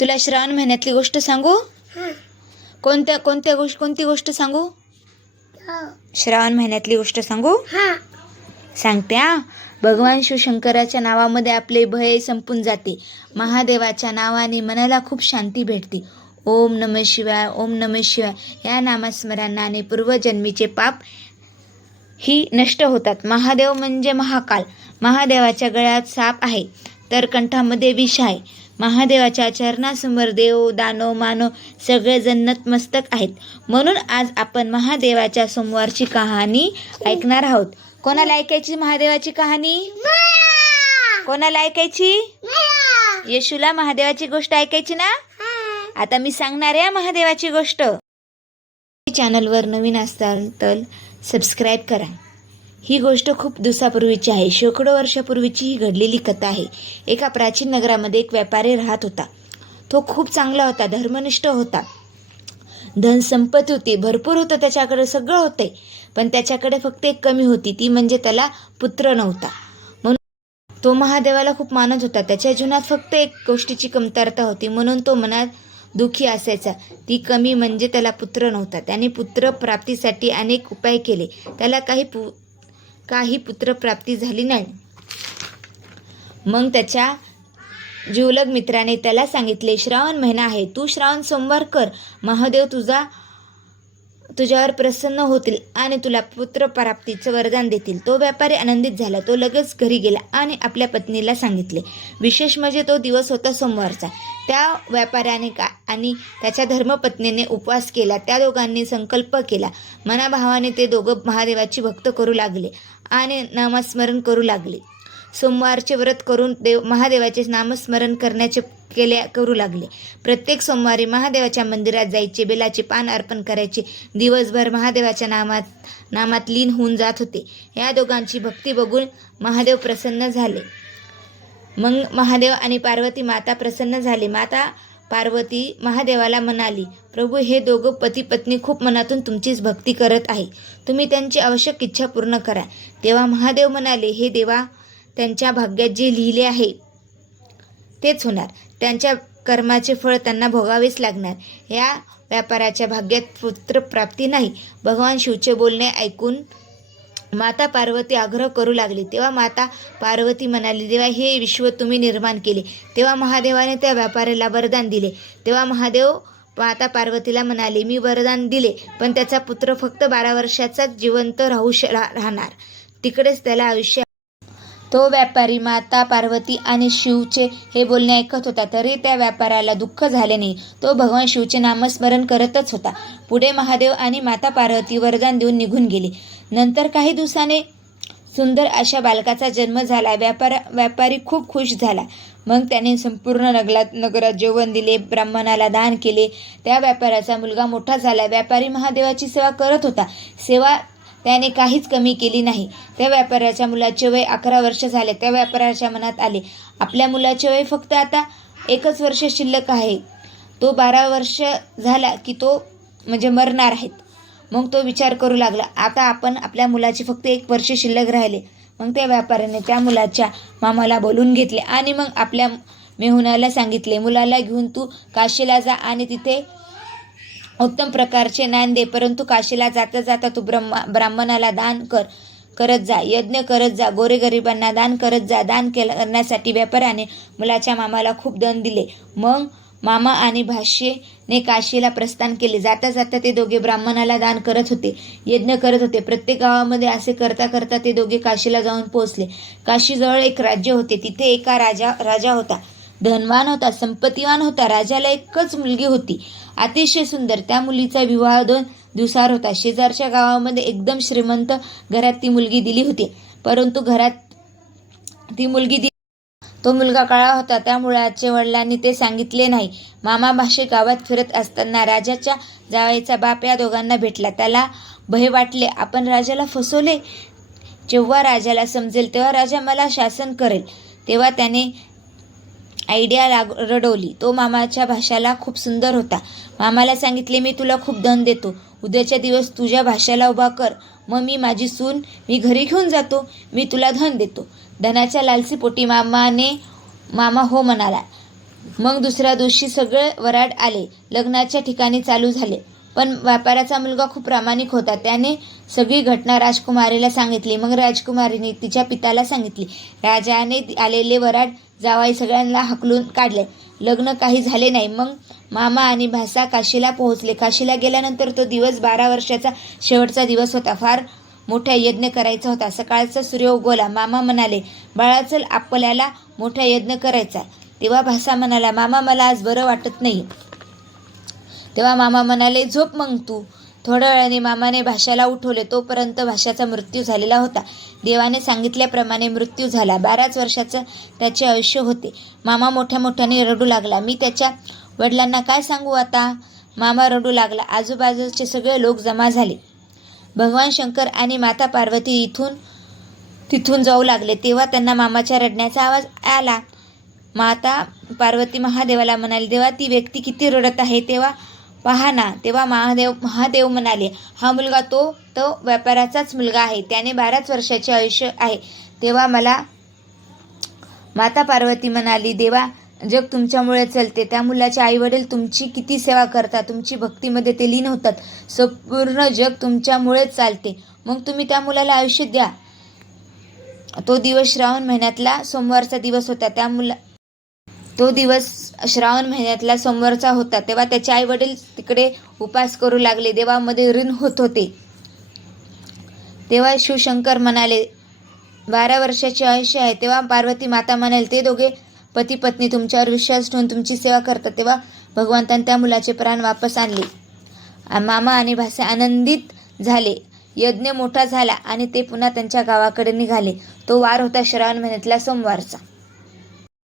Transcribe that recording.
तुला श्रावण महिन्यातली गोष्ट सांगू? हां. कोणत्या कोणत्या गोष्ट कोणती गोष्ट सांगू? हो. श्रावण महिन्यातली गोष्ट सांगू? हां. सांगते हा. भगवान शिवशंकराच्या नावामध्ये आपले भय संपून जाते. महादेवाच्या नावाने मनाला खूप शांती भेटते. ओम नम शिवाय ओम नम शिवाय. या नामस्मरणाने पूर्वजन्मीचे पाप ही नष्ट होतात. महादेव म्हणजे महाकाल. महादेवाच्या गळ्यात साप आहे. तर कंठामध्ये विष आहे. महादेवाच्या चरणासमोर देव दानव मानव सगळेजण नतमस्तक आहेत. म्हणून आज आपण महादेवाच्या सोमवारची कहाणी ऐकणार आहोत. कोणाला ऐकायची महादेवाची कहाणी? कोणाला ऐकायची? येशूला महादेवाची गोष्ट ऐकायची ना? आता मी सांगणार आहे महादेवाची गोष्ट. चॅनलवर नवीन असाल तर सबस्क्राईब करा. ही गोष्ट खूप दिवसापूर्वीची आहे. शेकडो वर्षापूर्वीची ही घडलेली कथा आहे. एका प्राचीन नगरामध्ये एक व्यापारी राहत होता. तो खूप चांगला होता धर्मनिष्ठ होता. धन संपत्ती होती भरपूर होतं त्याच्याकडे सगळं होते पण त्याच्याकडे फक्त एक कमी होती ती म्हणजे त्याला पुत्र नव्हता. म्हणून तो महादेवाला खूप मानत होता. त्याच्या जीवनात फक्त एक गोष्टीची कमतरता होती म्हणून तो मनात दुःखी असायचा. ती कमी म्हणजे त्याला पुत्र नव्हता. त्याने पुत्र प्राप्तीसाठी अनेक उपाय केले. त्याला काही पु काही पुत्रप्राप्ती झाली नाही. मग त्याच्या जिवलग मित्राने त्याला सांगितले श्रावण महिना आहे. तू श्रावण सोमवार कर. महादेव तुझा तुझ्यावर प्रसन्न होतील आणि तुला पुत्रप्राप्तीचं वरदान देतील. तो व्यापारी आनंदित झाला. तो लगेच घरी गेला आणि आपल्या पत्नीला सांगितले विशेष म्हणजे तो दिवस होता सोमवारचा. त्या व्यापाऱ्याने का आणि त्याच्या धर्मपत्नीने उपवास केला. त्या दोघांनी संकल्प केला. मनाभावाने ते दोघं महादेवाची भक्त करू लागले आणि नामस्मरण करू लागले. सोमवारचे व्रत करून देव महादेवाचे नामस्मरण करण्याचे केले करू लागले. प्रत्येक सोमवारी महादेवाच्या मंदिरात जायचे बेलाचे पान अर्पण करायचे. दिवसभर महादेवाच्या नामात नामात लीन होऊन जात होते. या दोघांची भक्ती बघून महादेव प्रसन्न झाले. मग महादेव आणि पार्वती माता प्रसन्न झाली. माता पार्वती महादेवाला म्हणाली प्रभू हे दोघं पती पत्नी खूप मनातून तुमचीच भक्ती करत आहे. तुम्ही त्यांची आवश्यक इच्छा पूर्ण करा. तेव्हा महादेव म्हणाले हे देवा त्यांच्या भाग्यात जे लिहिले आहे तेच होणार. त्यांच्या कर्माचे फळ त्यांना भोगावेच लागणार. या व्यापाराच्या भाग्यात पुत्रप्राप्ती नाही. भगवान शिवचे बोलणे ऐकून माता पार्वती आग्रह करू लागली. तेव्हा माता पार्वती म्हणाली देवा हे विश्व तुम्ही निर्माण केले. तेव्हा महादेवाने त्या व्यापाऱ्याला वरदान दिले. तेव्हा महादेव माता पार्वतीला म्हणाले मी वरदान दिले पण त्याचा पुत्र फक्त बारा वर्षाचाच जिवंत राहू श रा- राहणार. तिकडेच त्याला आयुष्य तो व्यापारी माता पार्वती आणि शिवचे हे बोलणे ऐकत होता. तरी त्या व्यापाऱ्याला दुःख झाले नाही. तो भगवान शिवचे नामस्मरण करतच होता. पुढे महादेव आणि माता पार्वती वरदान देऊन निघून गेले. नंतर काही दिवसाने सुंदर अशा बालकाचा जन्म झाला. व्यापार व्यापारी खूप खुश झाला. मग त्याने संपूर्ण नगलात नगरात जेवण दिले ब्राह्मणाला दान केले. त्या व्यापाऱ्याचा मुलगा मोठा झाला. व्यापारी महादेवाची सेवा करत होता. सेवा त्याने काहीच कमी केली नाही. त्या व्यापाऱ्याच्या मुलाचे वय अकरा वर्ष झाले. त्या व्यापाऱ्याच्या मनात आले आपल्या मुलाचे वय फक्त आता एकच वर्ष शिल्लक आहे. तो बारा वर्ष झाला की तो म्हणजे मरणार आहेत. मग तो विचार करू लागला आता आपण आपल्या मुलाची फक्त एक वर्ष शिल्लक राहिले. मग त्या व्यापाऱ्याने त्या मुलाच्या मामाला बोलून घेतले आणि मग आपल्या मेहुणाला सांगितले मुलाला घेऊन तू काशीला जा आणि तिथे उत्तम प्रकारचे ज्ञान दे परंतु काशीला जाता जाता तू ब्रह्मा ब्राह्मणाला दान कर करत जा यज्ञ करत जा गोरेगरिबांना दान करत जा दान केल करण्यासाठी व्यापाराने मुलाच्या मामाला खूप दन दिले. मग मामा आणि भाष्येने काशीला प्रस्थान केले. जाता जाता ते दोघे ब्राह्मणाला दान करत होते यज्ञ करत होते. प्रत्येक गावामध्ये असे करता करता ते दोघे काशीला जाऊन पोहोचले. काशीजवळ एक राज्य होते. तिथे एका राजा राजा होता. धनवान होता संपत्तीवान होता राजाला एकच मुलगी होती. अतिशय सुंदर. त्या मुलीचा विवाह दोन दिवसावर होता. शेजारच्या गावामध्ये एकदम श्रीमंत घरात ती मुलगी दिली होती. परंतु घरात ती मुलगी दि तो मुलगा काळा होता. त्या आजच्या वडिलांनी ते सांगितले नाही. मामा भाषे गावात फिरत असताना राजाच्या जावयाचा बाप या दोघांना भेटला. त्याला भय वाटले आपण राजाला फसवले? जेव्हा राजाला समजेल तेव्हा राजा मला शासन करेल. तेव्हा त्याने आयडिया लाग रडवली. तो मामाच्या भाषाला खूप सुंदर होता. मामाला सांगितले मी तुला खूप धन देतो. उद्याच्या दिवस तुझ्या भाषाला उभा कर. मग मी माझी सून मी घरी घेऊन जातो. मी तुला धन देतो. धनाच्या लालसीपोटी मामाने मामा हो म्हणाला. मग दुसऱ्या दिवशी सगळे वराड आले. लग्नाच्या ठिकाणी चालू झाले. पण व्यापाराचा मुलगा खूप प्रामाणिक होता. त्याने सगळी घटना राजकुमारीला सांगितली. मग राजकुमारीने तिच्या पिताला सांगितली. राजाने आलेले वराड जावाई सगळ्यांना हकलून काढले. लग्न काही झाले नाही. मग मामा आणि भासा काशीला पोहोचले. काशीला गेल्यानंतर तो दिवस बारा वर्षाचा शेवटचा दिवस होता. फार मोठा यज्ञ करायचा होता. सकाळचा सूर्य उगवला. मामा म्हणाले बाळा चल आपल्याला मोठा यज्ञ करायचा. तेव्हा भासा म्हणाला मामा मला आज बरं वाटत नाही. तेव्हा मामा म्हणाले झोप मग तू. थोड्या वेळाने मामाने भाषाला उठवले. तोपर्यंत भाषाचा मृत्यू झालेला होता. देवाने सांगितल्याप्रमाणे मृत्यू झाला. बाराच वर्षाचं त्याचे आयुष्य होते. मामा मोठ्या मोठ्याने रडू लागला. मी त्याच्या वडिलांना काय सांगू आता? मामा रडू लागला. आजूबाजूचे सगळे लोक जमा झाले. भगवान शंकर आणि माता पार्वती इथून तिथून जाऊ लागले. तेव्हा त्यांना मामाच्या रडण्याचा आवाज आला. माता पार्वती महादेवाला म्हणाली देवा ती व्यक्ती किती रडत आहे. तेव्हा पहा ना तेव्हा महादेव महादेव म्हणाले हा मुलगा तो तो व्यापाराचाच मुलगा आहे त्याने बाराच वर्षाचे आयुष्य आहे. तेव्हा मला माता पार्वती म्हणाली देवा जग तुमच्यामुळे चालते. त्या मुलाचे आईवडील तुमची किती सेवा करतात तुमची भक्तीमध्ये ते लीन होतात. संपूर्ण जग तुमच्यामुळेच चालते. मग तुम्ही त्या मुलाला आयुष्य द्या. तो दिवस श्रावण महिन्यातला सोमवारचा दिवस होता. त्या मुला तो दिवस श्रावण महिन्यातला सोमवारचा होता तेव्हा त्याचे आई वडील तिकडे उपास करू लागले देवामध्ये ऋण होत होते. तेव्हा शिवशंकर म्हणाले बारा वर्षाचे आयुष्य आहे. तेव्हा पार्वती माता म्हणाले ते दोघे पती पत्नी तुमच्यावर विश्वास ठेवून तुमची सेवा करतात. तेव्हा भगवंतान त्या मुलाचे प्राण वापस आणले. मामा आणि भासे आनंदित झाले. यज्ञ मोठा झाला आणि ते पुन्हा त्यांच्या गावाकडे निघाले. तो वार होता श्रावण महिन्यातला सोमवारचा.